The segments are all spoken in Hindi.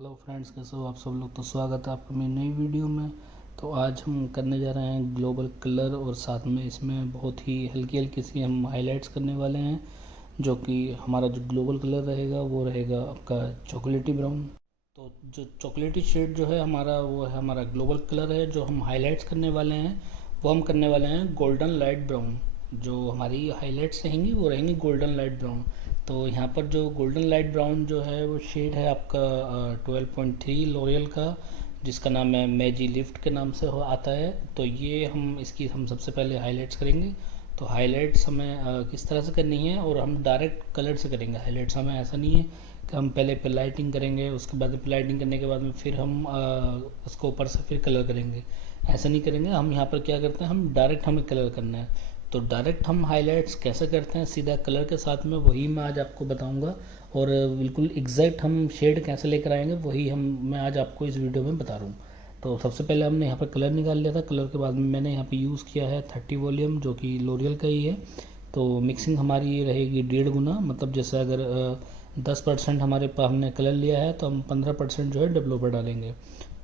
हेलो फ्रेंड्स, कैसे हो आप सब लोग। तो स्वागत है आपका मेरी नई वीडियो में। तो आज हम करने जा रहे हैं ग्लोबल कलर और साथ में इसमें बहुत ही हल्की हल्की सी हम हाइलाइट्स करने वाले हैं। जो कि हमारा जो ग्लोबल कलर रहेगा वो रहेगा आपका चॉकलेटी ब्राउन। तो जो चॉकलेटी शेड जो है हमारा, वो है हमारा ग्लोबल कलर है। जो हम हाइलाइट्स करने वाले हैं वो हम करने वाले हैं गोल्डन लाइट ब्राउन। जो हमारी हाइलाइट्स रहेंगी वो रहेंगी गोल्डन लाइट ब्राउन। तो यहाँ पर जो गोल्डन लाइट ब्राउन जो है वो शेड है आपका 12.3 लॉरियल का, जिसका नाम है मैजी लिफ्ट के नाम से आता है। तो ये हम सबसे पहले हाइलाइट्स करेंगे। तो हाइलाइट्स हमें किस तरह से करनी है, और हम डायरेक्ट कलर से करेंगे हाइलाइट्स। हमें ऐसा नहीं है कि हम पहले पे लाइटिंग करेंगे, उसके बाद पे लाइटिंग करने के बाद में फिर हम उसको ऊपर से फिर कलर करेंगे। ऐसा नहीं करेंगे। हम यहाँ पर क्या करते हैं, हम डायरेक्ट हमें कलर करना है। तो डायरेक्ट हम हाइलाइट्स कैसे करते हैं सीधा कलर के साथ में, वही मैं आज आपको बताऊंगा। और बिल्कुल एग्जैक्ट हम शेड कैसे लेकर आएंगे वही मैं आज आपको इस वीडियो में बता रहा हूँ। तो सबसे पहले हमने यहाँ पर कलर निकाल लिया था। कलर के बाद में मैंने यहाँ पे यूज़ किया है 30 वॉल्यूम, जो कि लोरियल का ही है। तो मिक्सिंग हमारी ये रहेगी 1.5 गुना। मतलब जैसे अगर 10% हमारे पास हमने कलर लिया है तो हम 15% जो है डेवलपर डालेंगे।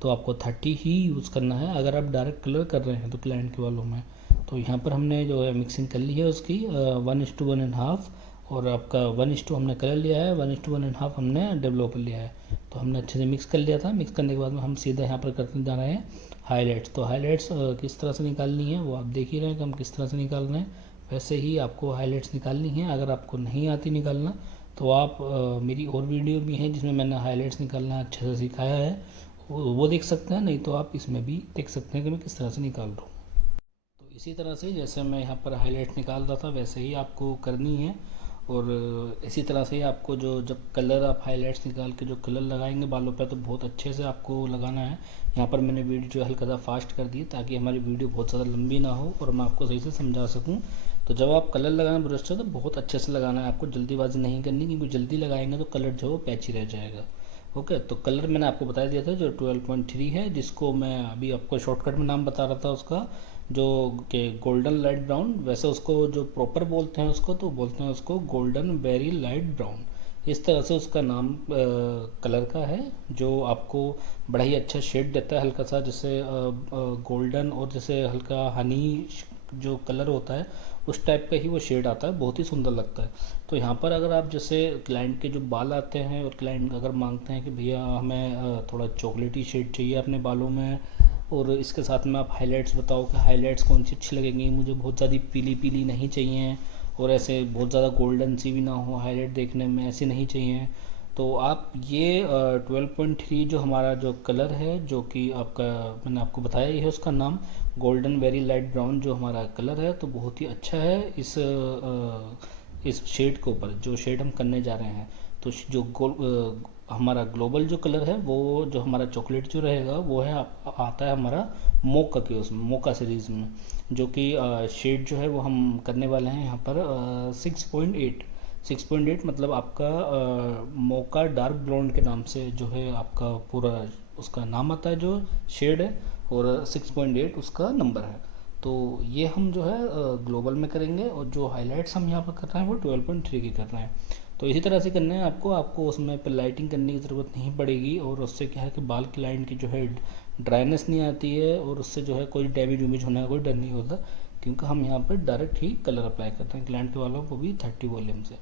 तो आपको 30 ही यूज़ करना है अगर आप डायरेक्ट कलर कर रहे हैं तो क्लाइंट के वालों में। तो यहाँ पर हमने जो है मिक्सिंग कर ली है उसकी 1:1.5। और आपका 1:2 हमने कलर लिया है, 1:1.5 हमने डेवलपर लिया है। तो हमने अच्छे से मिक्स कर लिया था। मिक्स करने के बाद में हम सीधा यहाँ पर करते जा रहे हैं हाईलाइट्स। तो हाईलाइट्स किस तरह से निकालनी है वो आप देख ही रहे हैं कि हम किस तरह से निकाल रहे हैं। वैसे ही आपको हाईलाइट्स निकालनी है। अगर आपको नहीं आती निकालना तो आप मेरी और वीडियो भी है जिसमें मैंने हाईलाइट्स निकालना अच्छे से सिखाया है, वो देख सकते हैं। नहीं तो आप इसमें भी देख सकते हैं कि मैं किस तरह से निकाल रहा हूँ। तो इसी तरह से जैसे मैं यहाँ पर हाईलाइट निकाल रहा था वैसे ही आपको करनी है। और इसी तरह से ही आपको जो जब कलर आप हाईलाइट्स निकाल के जो कलर लगाएंगे बालों पे तो बहुत अच्छे से आपको लगाना है। यहाँ पर मैंने वीडियो जो हल्का सा फास्ट कर दी ताकि हमारी वीडियो बहुत ज़्यादा लंबी ना हो और मैं आपको सही से समझा सकूँ। तो जब आप कलर लगाना ब्रश से तो बहुत अच्छे से लगाना है, आपको जल्दीबाजी नहीं करनी, क्योंकि जल्दी लगाएंगे तो कलर जो है वो पैची रह जाएगा। ओके, तो कलर मैंने आपको बता दिया था जो 12.3 है, जिसको मैं अभी आपको शॉर्टकट में नाम बता रहा था उसका, जो कि गोल्डन लाइट ब्राउन। वैसे उसको जो प्रॉपर बोलते हैं उसको, तो बोलते हैं उसको गोल्डन वेरी लाइट ब्राउन। इस तरह से उसका नाम कलर का है, जो आपको बड़ा ही अच्छा शेड देता है, हल्का सा जैसे गोल्डन और जैसे हल्का हनी जो कलर होता है उस टाइप का ही वो शेड आता है, बहुत ही सुंदर लगता है। तो यहाँ पर अगर आप जैसे क्लाइंट के जो बाल आते हैं और क्लाइंट अगर मांगते हैं कि भैया हमें थोड़ा चॉकलेटी शेड चाहिए अपने बालों में, और इसके साथ में आप हाइलाइट्स बताओ कि हाइलाइट्स कौन सी अच्छी लगेंगी, मुझे बहुत ज़्यादा पीली पीली नहीं चाहिए और ऐसे बहुत ज़्यादा गोल्डन सी भी ना हो हाइलाइट देखने में, ऐसी नहीं चाहिए। तो आप ये 12.3 जो हमारा जो कलर है, जो कि आपका मैंने आपको बताया ही है उसका नाम गोल्डन वेरी लाइट ब्राउन, जो हमारा कलर है तो बहुत ही अच्छा है इस शेड के ऊपर, जो शेड हम करने जा रहे हैं। तो हमारा ग्लोबल जो कलर है वो जो हमारा चॉकलेट जो रहेगा वो है आता है हमारा मोका के, उसमें मोका सीरीज़ में, जो कि शेड जो है वो हम करने वाले हैं यहाँ पर 6.8। 6.8 मतलब आपका मोका डार्क ब्लॉन्ड के नाम से जो है आपका पूरा उसका नाम आता है जो शेड है, और 6.8 उसका नंबर है। तो ये हम जो है ग्लोबल में करेंगे, और जो हाइलाइट्स हम यहाँ पर कर रहे हैं वो 12.3 की कर रहे हैं। तो इसी तरह से करना है आपको उसमें पर लाइटिंग करने की ज़रूरत नहीं पड़ेगी, और उससे क्या है कि बाल की लाइन की जो है ड्राइनेस नहीं आती है, और उससे जो है कोई डैमेज वैमेज होने का कोई डर नहीं होता, क्योंकि हम यहाँ पर डायरेक्ट ही कलर अप्लाई करते हैं क्लाइंट के वालों को भी 30 वॉल्यूम से।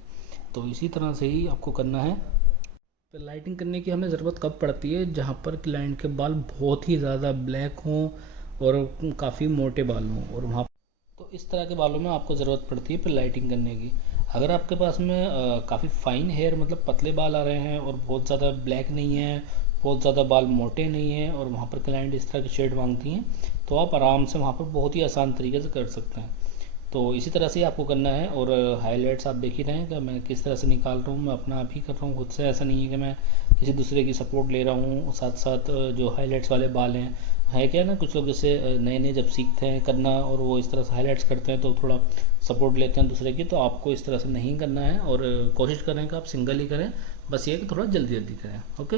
तो इसी तरह से ही आपको करना है। तो लाइटिंग करने की हमें ज़रूरत कब पड़ती है, जहाँ पर क्लाइंट के बाल बहुत ही ज़्यादा ब्लैक हों और काफ़ी मोटे बाल हों, और वहाँ तो इस तरह के बालों में आपको ज़रूरत पड़ती है फिर लाइटिंग करने की। अगर आपके पास में काफ़ी फाइन हेयर मतलब पतले बाल आ रहे हैं और बहुत ज़्यादा ब्लैक नहीं है, बहुत ज़्यादा बाल मोटे नहीं हैं, और वहाँ पर क्लाइंट इस तरह की शेड मांगती हैं, तो आप आराम से वहाँ पर बहुत ही आसान तरीके से कर सकते हैं। तो इसी तरह से आपको करना है। और हाइलाइट्स आप देख ही रहे हैं कि मैं किस तरह से निकाल रहा हूँ, मैं अपना आप ही कर रहा हूँ खुद से, ऐसा नहीं है कि मैं किसी दूसरे की सपोर्ट ले रहा हूँ। साथ साथ जो हाइलाइट्स वाले बाल हैं है क्या ना, कुछ लोग जैसे नए नए जब सीखते हैं करना और वो इस तरह से हाइलाइट्स करते हैं तो थोड़ा सपोर्ट लेते हैं दूसरे की, तो आपको इस तरह से नहीं करना है, और कोशिश करें कि आप सिंगल ही करें। बस ये कि थोड़ा जल्दी जल्दी करें। ओके,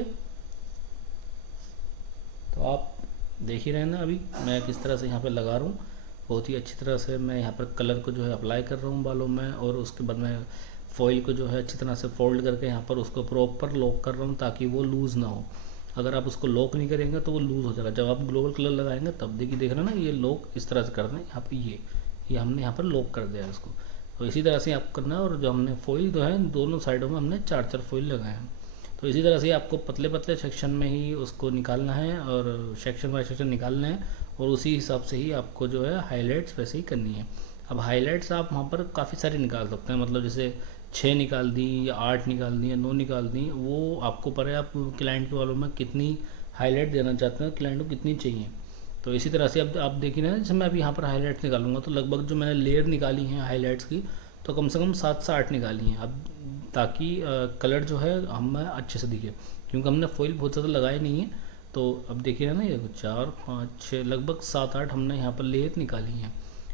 तो आप देख ही रहे हैं ना अभी मैं किस तरह से यहाँ पर लगा रहा हूँ। बहुत ही अच्छी तरह से मैं यहाँ पर कलर को जो है अप्लाई कर रहा हूँ बालों में, और उसके बाद मैं फॉइल को जो है अच्छी तरह से फोल्ड करके यहाँ पर उसको प्रॉपर लॉक कर रहा हूँ ताकि वो लूज़ ना हो। अगर आप उसको लॉक नहीं करेंगे तो वो लूज़ हो जाएगा। जब आप ग्लोबल कलर लगाएंगे तब देखिए, देख रहे हैं ना, ये लॉक इस तरह से कर दें यहाँ पे, ये हमने यहाँ पर लॉक कर दिया है इसको। तो इसी तरह से आपको करना है। और जो हमने फॉइल जो है दोनों साइडों में हमने 4-4 फॉइल लगाए हैं। तो इसी तरह से आपको पतले पतले सेक्शन में ही उसको निकालना है और सेक्शन बाय सेक्शन निकालना है, और उसी हिसाब से ही आपको जो है हाईलाइट्स वैसे ही करनी है। अब हाईलाइट्स आप वहाँ पर काफ़ी सारी निकाल सकते हैं, मतलब जैसे 6 निकाल दी या 8 निकाल दी या 9 निकाल दी, वो आपको पर है आप क्लाइंट के वालों में कितनी हाईलाइट देना चाहते हैं, क्लाइंट को कितनी चाहिए। तो इसी तरह से अब आप देखिए ना, जैसे मैं अभी यहाँ पर हाईलाइट्स निकालूंगा तो लगभग जो मैंने लेयर निकाली हैं हाईलाइट्स की, तो कम से कम 7 से 8 निकाली हैं। अब ताकि कलर जो है हमें अच्छे से दिखे, क्योंकि हमने फॉइल बहुत ज़्यादा लगाए नहीं है। तो अब देखिए ना, ये 4 5 6 लगभग 7 8 हमने यहाँ पर लेयर निकाली हैं।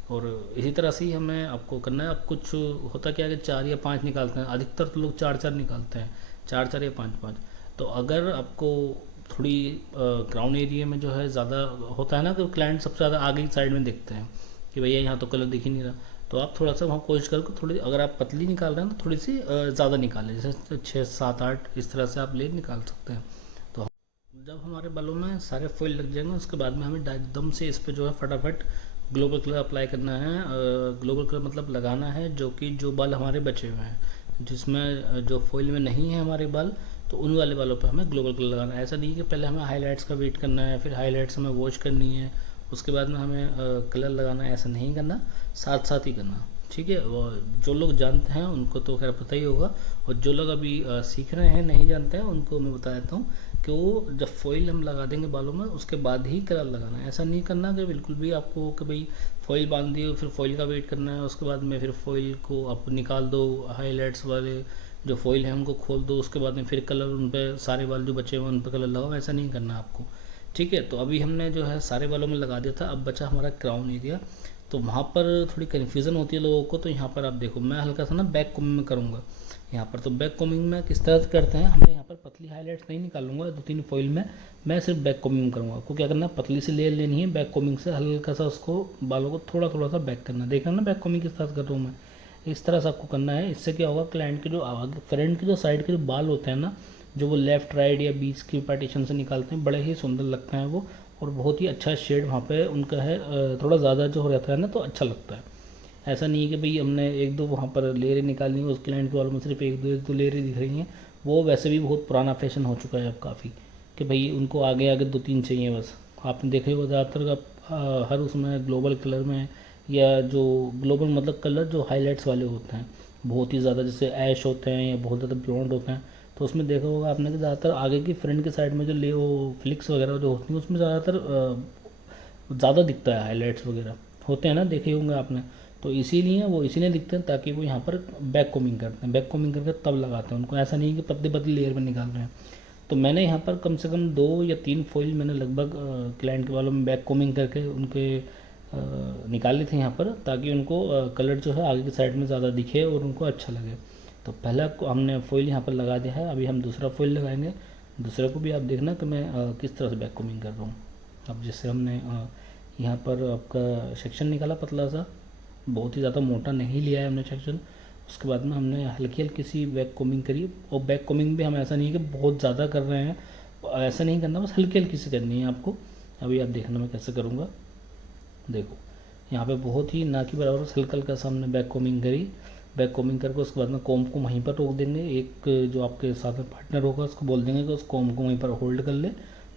और इसी तरह से ही हमें आपको करना है। अब कुछ होता क्या है कि 4 या 5 निकालते हैं, अधिकतर तो लोग 4-4 निकालते हैं, 4-4 या 5-5। तो अगर आपको थोड़ी ग्राउंड एरिया में जो है ज़्यादा होता है ना, तो क्लाइंट सबसे ज़्यादा आगे की साइड में देखते हैं कि भैया यहाँ तो कलर दिख ही नहीं रहा, तो आप थोड़ा सा वहाँ कोशिश करके थोड़ी, अगर आप पतली निकाल रहे हैं तो थोड़ी सी ज़्यादा निकालें, जैसे 6 7 8 इस तरह से आप लेयर निकाल सकते हैं। तो जब हमारे बालों में सारे फॉइल लग जाएंगे उसके बाद में हमें एकदम से इस पर जो है फटाफट ग्लोबल कलर अप्लाई करना है। ग्लोबल कलर मतलब लगाना है, जो कि जो बाल हमारे बचे हुए हैं, जिसमें जो फॉइल में नहीं है हमारे बाल, तो उन वाले बालों पे हमें ग्लोबल कलर लगाना है। ऐसा नहीं कि पहले हमें हाईलाइट्स का वेट करना है, फिर हाईलाइट्स हमें वॉश करनी है, उसके बाद में हमें कलर लगाना है, ऐसा नहीं करना, साथ साथ ही करना। ठीक है, जो लोग जानते हैं उनको तो खैर पता ही होगा, और जो लोग अभी सीख रहे हैं नहीं जानते हैं उनको मैं बता देता हूँ कि वो जब फॉइल हम लगा देंगे बालों में उसके बाद ही कलर लगाना है। ऐसा नहीं करना कि बिल्कुल भी आपको कि भाई फॉइल बांध दी फिर फॉइल का वेट करना है, उसके बाद में फिर फॉइल को आप निकाल दो, हाईलाइट्स वाले जो फॉइल है उनको खोल दो, उसके बाद में फिर कलर उन पर सारे बाल जो बचे हुए उन पर कलर लगाओ। ऐसा नहीं करना आपको। ठीक है, तो अभी हमने जो है सारे बालों में लगा दिया था। अब बचा हमारा क्राउन एरिया, तो वहाँ पर थोड़ी कन्फ्यूज़न होती है लोगों को। तो यहाँ पर आप देखो, मैं हल्का सा ना बैक कोमिंग में करूँगा यहाँ पर। तो बैक कोमिंग में किस तरह से करते हैं, हमें यहाँ पर पतली हाईलाइट्स नहीं निकालूंगा 2-3 फॉइल में, मैं सिर्फ बैक कोमिंग करूँगा। आपको क्या करना है, पतली से लेयर लेनी है, बैक कोमिंग से हल्का सा उसको बालों को थोड़ा थोड़ा सा बैक करना। देखना ना बैक कोमिंग किस तरह से कर रहा हूँ मैं, इस तरह से आपको करना है। इससे क्या होगा, क्लाइंट के जो आगे फ्रंट के जो साइड के जो बाल होते हैं ना, जो वो लेफ्ट राइट या बीच की पार्टीशन से निकालते हैं, बड़े ही सुंदर लगते हैं वो, और बहुत ही अच्छा शेड वहाँ पे उनका है। थोड़ा ज़्यादा जो हो रहता है ना तो अच्छा लगता है। ऐसा नहीं है कि भाई हमने 1-2 वहाँ पर लेयरें निकालनी है, उस क्लाइंट के बालों में सिर्फ 1-2 लेयरें दिख रही हैं, वो वैसे भी बहुत पुराना फैशन हो चुका है अब काफ़ी, कि भाई उनको आगे आगे 2-3 चाहिए बस। आपने देखा ही होगा ज़्यादातर अब हर उसमें ग्लोबल कलर में, या जो ग्लोबल मतलब कलर जो हाईलाइट्स वाले होते हैं बहुत ही ज़्यादा, जैसे ऐश होते हैं या बहुत ज़्यादा ब्लॉन्ड होते हैं, तो उसमें देखा होगा आपने कि ज़्यादातर आगे की फ्रंट के साइड में जो ले वो फ्लिक्स वगैरह जो होती हैं उसमें ज़्यादातर ज़्यादा दिखता है, हाईलाइट्स वगैरह होते हैं ना, देखे होंगे आपने। तो इसीलिए वो इसीलिए दिखते हैं ताकि वो यहाँ पर बैक कोमिंग करते हैं, बैक कोमिंग करके तब लगाते हैं उनको। ऐसा नहीं कि पतली पतली लेयर में निकाल रहे हैं। तो मैंने यहाँ पर कम से कम 2 या 3 फॉइल मैंने लगभग क्लाइंट के बालों में बैक कोमिंग करके उनके निकाले थे यहाँ पर, ताकि उनको कलर जो है आगे की साइड में ज़्यादा दिखे और उनको अच्छा लगे। तो पहला हमने फॉइल यहाँ पर लगा दिया है, अभी हम दूसरा फॉइल लगाएंगे। दूसरे को भी आप देखना कि मैं किस तरह से बैक कोमिंग कर रहा हूँ। अब जैसे हमने यहाँ पर आपका सेक्शन निकाला पतला सा, बहुत ही ज़्यादा मोटा नहीं लिया है हमने सेक्शन। उसके बाद में हमने हल्की हल्की सी बैक कोमिंग करी, और बैक कोमिंग भी हम ऐसा नहीं है कि बहुत ज़्यादा कर रहे हैं, ऐसा नहीं करना, बस हल्की हल्की सी करनी है आपको। अभी आप देखना मैं कैसे करूँगा। देखो यहाँ पे बहुत ही ना कि बराबर हल्का हल्का सा हमने बैक कोमिंग करी। बैक कोमिंग करके उसके बाद में कॉम्ब को वहीं पर रोक देंगे। एक जो आपके साथ में पार्टनर होगा उसको बोल देंगे कि उस कॉम्ब को वहीं पर होल्ड कर ले,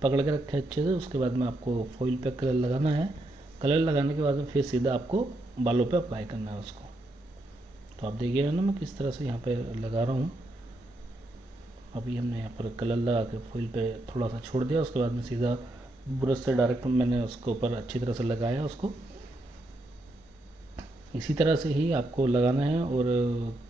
पकड़ के रखे अच्छे से। उसके बाद में आपको फॉइल पे कलर लगाना है। कलर लगाने के बाद में फिर सीधा आपको बालों पे अप्लाई करना है उसको। तो आप देखिए ना मैं किस तरह से यहाँ पे लगा रहा हूँ। अभी हमने यहाँ पर कलर लगा के फॉइल पे थोड़ा सा छोड़ दिया, उसके बाद में सीधा ब्रश से डायरेक्ट मैंने उसके ऊपर अच्छी तरह से लगाया उसको। इसी तरह से ही आपको लगाना है, और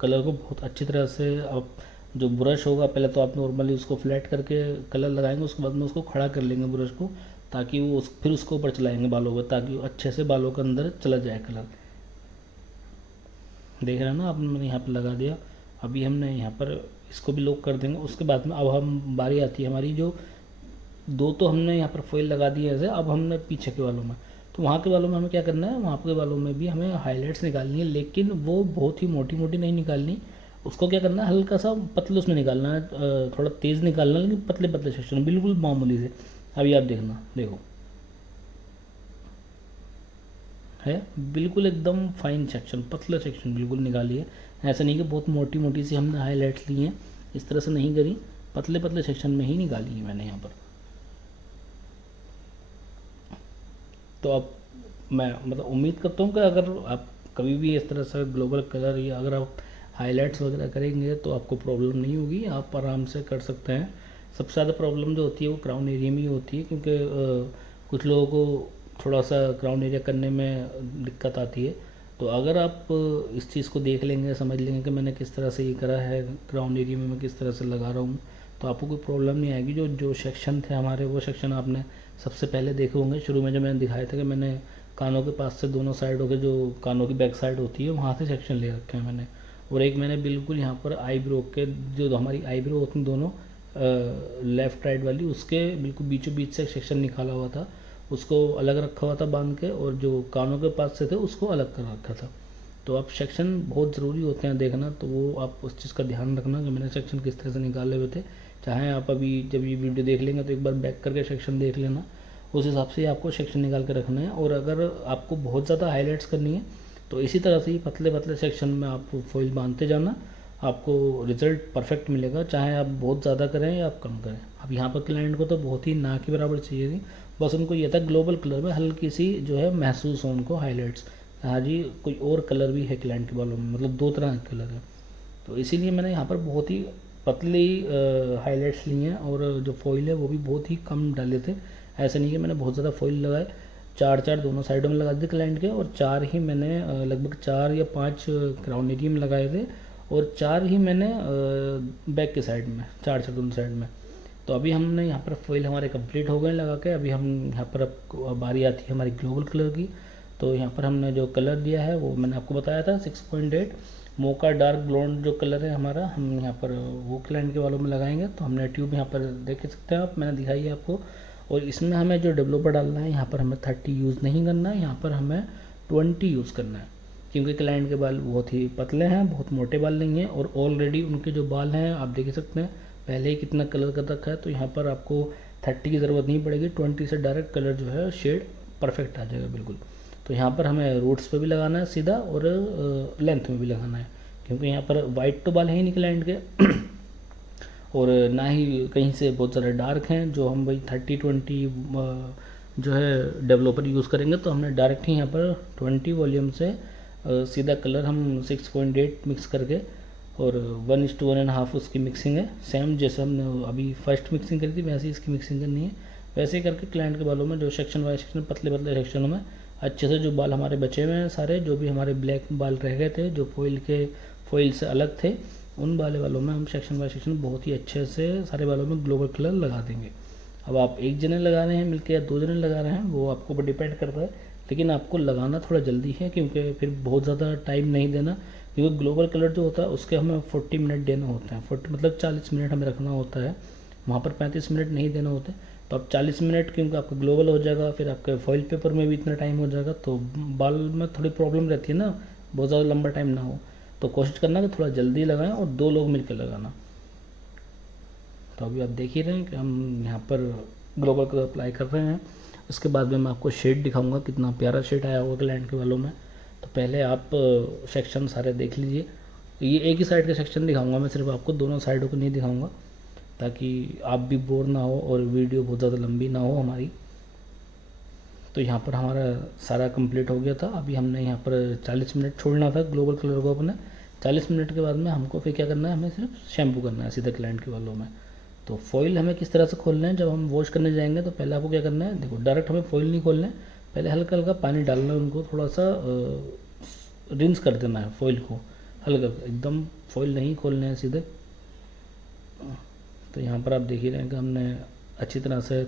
कलर को बहुत अच्छी तरह से आप जो ब्रश होगा, पहले तो आप नॉर्मली उसको फ्लैट करके कलर लगाएंगे, उसके बाद में उसको खड़ा कर लेंगे ब्रश को, ताकि वो फिर उसको ऊपर चलाएंगे बालों पर, ताकि अच्छे से बालों के अंदर चला जाए कलर। देख रहे हैं ना आपने, मैंने यहाँ पर लगा दिया। अभी हमने यहाँ पर इसको भी लॉक कर देंगे। उसके बाद में अब हम बारी आती है हमारी, जो 2 तो हमने यहाँ पर फॉइल लगा दी है ऐसे। अब हमने पीछे के बालों में, तो वहाँ के बालों में हमें क्या करना है, वहाँ के बालों में भी हमें हाईलाइट्स निकालनी है, लेकिन वो बहुत ही मोटी मोटी नहीं निकालनी, उसको क्या करना है, हल्का सा पतले उसमें निकालना है, थोड़ा तेज़ निकालना है, लेकिन पतले पतले सेक्शन बिल्कुल मामूली से। अभी आप देखना, देखो है बिल्कुल एकदम फाइन सेक्शन, पतले सेक्शन बिल्कुल निकालिए। ऐसा नहीं कि बहुत मोटी मोटी सी हमने हाईलाइट्स ली हैं, इस तरह से नहीं करी, पतले पतले सेक्शन में ही निकाली है मैंने यहाँ पर। तो अब मैं मतलब उम्मीद करता हूँ कि अगर आप कभी भी इस तरह से ग्लोबल कलर या अगर आप हाईलाइट्स वगैरह करेंगे तो आपको प्रॉब्लम नहीं होगी, आप आराम से कर सकते हैं। सबसे ज़्यादा प्रॉब्लम जो होती है वो क्राउन एरिया में ही होती है, क्योंकि कुछ लोगों को थोड़ा सा क्राउन एरिया करने में दिक्कत आती है। तो अगर आप इस चीज़ को देख लेंगे, समझ लेंगे कि मैंने किस तरह से ये करा है, क्राउन एरिया में मैं किस तरह से लगा रहा हूँ, तो आपको कोई प्रॉब्लम नहीं आएगी। जो जो सेक्शन थे हमारे, वो सेक्शन आपने सबसे पहले देखे होंगे शुरू में, जब मैंने दिखाया था कि मैंने कानों के पास से दोनों साइडों के, जो कानों की बैक साइड होती है वहाँ से सेक्शन ले रखे हैं मैंने। और एक मैंने बिल्कुल यहाँ पर आईब्रो के, जो हमारी आईब्रो होती हैं दोनों लेफ़्ट राइट वाली, उसके बिल्कुल बीचों बीच से एक सेक्शन निकाला हुआ था, उसको अलग रखा हुआ था बांध के, और जो कानों के पास से थे उसको अलग कर रखा था। तो आप सेक्शन बहुत ज़रूरी होते हैं देखना, तो वो आप उस चीज़ का ध्यान रखना कि मैंने सेक्शन किस तरह से निकाले हुए थे। चाहे आप अभी जब ये वीडियो देख लेंगे तो एक बार बैक करके सेक्शन देख लेना, उस हिसाब से आपको सेक्शन निकाल के रखना है। और अगर आपको बहुत ज़्यादा हाईलाइट्स करनी है तो इसी तरह से ही पतले पतले सेक्शन में आप फॉइल बांधते जाना, आपको रिज़ल्ट परफेक्ट मिलेगा, चाहे आप बहुत ज़्यादा करें या आप कम करें। अब यहाँ पर क्लाइंट को तो बहुत ही ना के बराबर चाहिए थी, बस उनको ये था ग्लोबल कलर में हल्की सी जो है महसूस हो उनको हाईलाइट्स, हाँ जी कोई और कलर भी है क्लाइंट के बालों में, मतलब दो तरह के कलर है। तो इसीलिए मैंने यहाँ पर बहुत ही पतली हाईलाइट्स ली हैं, और जो फॉइल है वो भी बहुत ही कम डाले थे। ऐसा नहीं कि मैंने बहुत ज़्यादा फॉइल लगाए, चार चार दोनों साइडों में लगा दिए क्लाइंट के, और चार ही मैंने लगभग 4 या 5 क्राउन एरिया में लगाए थे, और 4 ही मैंने बैक के साइड में, 4 दोनों साइड में। तो अभी हमने यहाँ पर फॉइल हमारे कंप्लीट हो गए लगा के। अभी हम यहाँ पर अब बारी आती है हमारी ग्लोबल कलर की। तो यहाँ पर हमने जो कलर दिया है वो मैंने आपको बताया था 6.8 मोका डार्क ब्लॉन्ड जो कलर है हमारा, हम यहाँ पर वो क्लाइंट के बालों में लगाएंगे। तो हमने ट्यूब यहाँ पर देख सकते हैं आप, मैंने दिखाई है आपको। और इसमें हमें जो डेवलपर डालना है, यहाँ पर हमें 30 यूज़ नहीं करना है, यहाँ पर हमें 20 यूज़ करना है, क्योंकि क्लाइंट के बाल बहुत ही पतले हैं, बहुत मोटे बाल नहीं हैं, और ऑलरेडी उनके जो बाल हैं आप देख सकते हैं पहले ही कितना कलर कर रखा है। तो यहाँ पर आपको 30 की ज़रूरत नहीं पड़ेगी, 20 से डायरेक्ट कलर जो है शेड परफेक्ट आ जाएगा बिल्कुल। तो यहाँ पर हमें रूट्स पे भी लगाना है सीधा, और लेंथ में भी लगाना है, क्योंकि यहाँ पर वाइट तो बाल है ही नहीं क्लाइंट के और ना ही कहीं से बहुत ज़्यादा डार्क हैं, जो हम भाई 30-20 जो है डेवलपर यूज़ करेंगे। तो हमने डायरेक्ट ही यहाँ पर 20 वॉल्यूम से सीधा कलर हम 6.8 मिक्स करके, और 1:1.5 उसकी मिक्सिंग है, सेम जैसे हमने अभी फर्स्ट मिक्सिंग करी थी वैसे ही इसकी मिक्सिंग करनी है। वैसे ही करके क्लाइंट के बालों में जो सेक्शन वाइज सेक्शन पतले पतले सेक्शनों में अच्छे से जो बाल हमारे बचे हुए हैं सारे, जो भी हमारे ब्लैक बाल रह गए थे जो फॉइल से अलग थे, उन वाले बालों में हम सेक्शन बाय सेक्शन बहुत ही अच्छे से सारे बालों में ग्लोबल कलर लगा देंगे। अब आप एक जने लगा रहे हैं मिलके या 2 जने लगा रहे हैं वो आपको ऊपर डिपेंड करता है, लेकिन आपको लगाना थोड़ा जल्दी है, क्योंकि फिर बहुत ज़्यादा टाइम नहीं देना, क्योंकि ग्लोबल कलर जो होता है उसके हमें 40 मिनट देना होता है, 40 मतलब 40 मिनट हमें रखना होता है, वहाँ पर 35 मिनट नहीं देना होता है। तो आप 40 मिनट, क्योंकि आपका ग्लोबल हो जाएगा, फिर आपके फॉइल पेपर में भी इतना टाइम हो जाएगा, तो बाल में थोड़ी प्रॉब्लम रहती है ना, बहुत ज़्यादा लंबा टाइम ना हो। तो कोशिश करना कि थोड़ा जल्दी लगाएं और 2 लोग मिलकर लगाना। तो अभी आप देख ही रहे हैं कि हम यहाँ पर ग्लोबल कलर अप्लाई कर रहे हैं। उसके बाद में मैं आपको शेड दिखाऊंगा, कितना प्यारा शेड आया होगा क्लाइंट के बालों में। तो पहले आप सेक्शन सारे देख लीजिए, ये एक ही साइड के सेक्शन दिखाऊंगा मैं, सिर्फ आपको दोनों साइडों को नहीं दिखाऊंगा, ताकि आप भी बोर ना हो और वीडियो बहुत ज़्यादा लंबी ना हो हमारी। तो यहाँ पर हमारा सारा कंप्लीट हो गया था। अभी हमने यहाँ पर 40 मिनट छोड़ना था ग्लोबल कलर को अपने। 40 मिनट के बाद में हमको फिर क्या करना है, हमें सिर्फ शैम्पू करना है सीधा क्लाइंट के बालों में। तो फॉइल हमें किस तरह से खोलना है, जब हम वॉश करने जाएंगे तो पहले आपको क्या करना है, देखो डायरेक्ट हमें फॉइल नहीं खोलना है, पहले हल्का हल्का पानी डालना है, उनको थोड़ा सा रिंस कर देना है फॉइल को, हल्का एकदम फॉइल नहीं खोलना है सीधे। तो यहाँ पर आप देख ही रहे हैं कि हमने अच्छी तरह से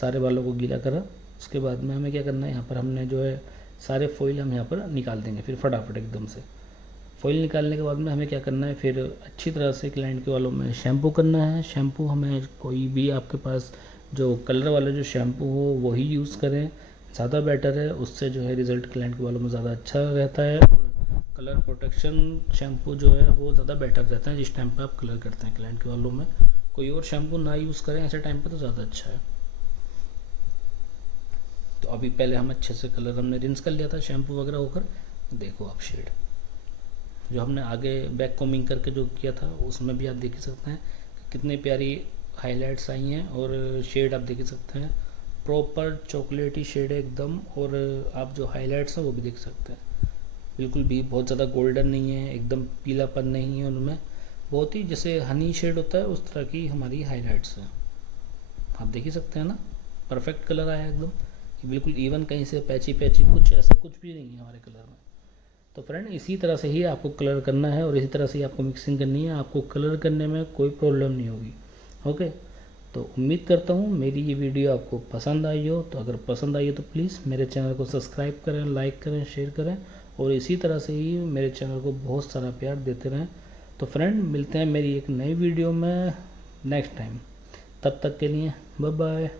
सारे बालों को गीला करा। उसके बाद में हमें क्या करना है, यहाँ पर हमने जो है सारे फॉइल हम यहाँ पर निकाल देंगे फिर फटाफट एकदम से। फॉइल निकालने के बाद में हमें क्या करना है, फिर अच्छी तरह से क्लाइंट के बालों में शैम्पू करना है। शैम्पू हमें कोई भी आपके पास जो कलर वाला जो शैम्पू हो वही यूज़ करें, ज़्यादा बेटर है, उससे जो है रिज़ल्ट क्लाइंट के बालों में ज़्यादा अच्छा रहता है और कलर प्रोटेक्शन शैम्पू जो है वो ज़्यादा बेटर रहता है जिस टाइम पे आप कलर करते हैं क्लाइंट के बालों में। कोई और शैम्पू ना यूज़ करें ऐसे टाइम पे तो ज़्यादा अच्छा है। तो अभी पहले हम अच्छे से कलर हमने रिंस कर लिया था शैम्पू वगैरह होकर। देखो आप शेड जो हमने आगे बैक कॉमिंग करके जो किया था उसमें भी आप देख सकते हैं कितनी प्यारी हाइलाइट्स आई हैं, और शेड आप देख सकते हैं प्रॉपर चॉकलेटी शेड है एकदम। और आप जो हाइलाइट्स हैं वो भी देख सकते हैं, बिल्कुल भी बहुत ज़्यादा गोल्डन नहीं है, एकदम पीलापन नहीं है उनमें, बहुत ही जैसे हनी शेड होता है उस तरह की हमारी हाइलाइट्स हैं। आप देख ही सकते हैं ना, परफेक्ट कलर आया एकदम, बिल्कुल इवन, कहीं से पैची पैची कुछ ऐसा कुछ भी नहीं है हमारे कलर में। तो फ्रेंड इसी तरह से ही आपको कलर करना है और इसी तरह से ही आपको मिक्सिंग करनी है, आपको कलर करने में कोई प्रॉब्लम नहीं होगी। ओके, तो उम्मीद करता हूँ मेरी ये वीडियो आपको पसंद आई हो। तो अगर पसंद आई हो तो प्लीज़ मेरे चैनल को सब्सक्राइब करें, लाइक करें, शेयर करें, और इसी तरह से ही मेरे चैनल को बहुत सारा प्यार देते रहें। तो फ्रेंड मिलते हैं मेरी एक नई वीडियो में नेक्स्ट टाइम, तब तक के लिए बाय बाय।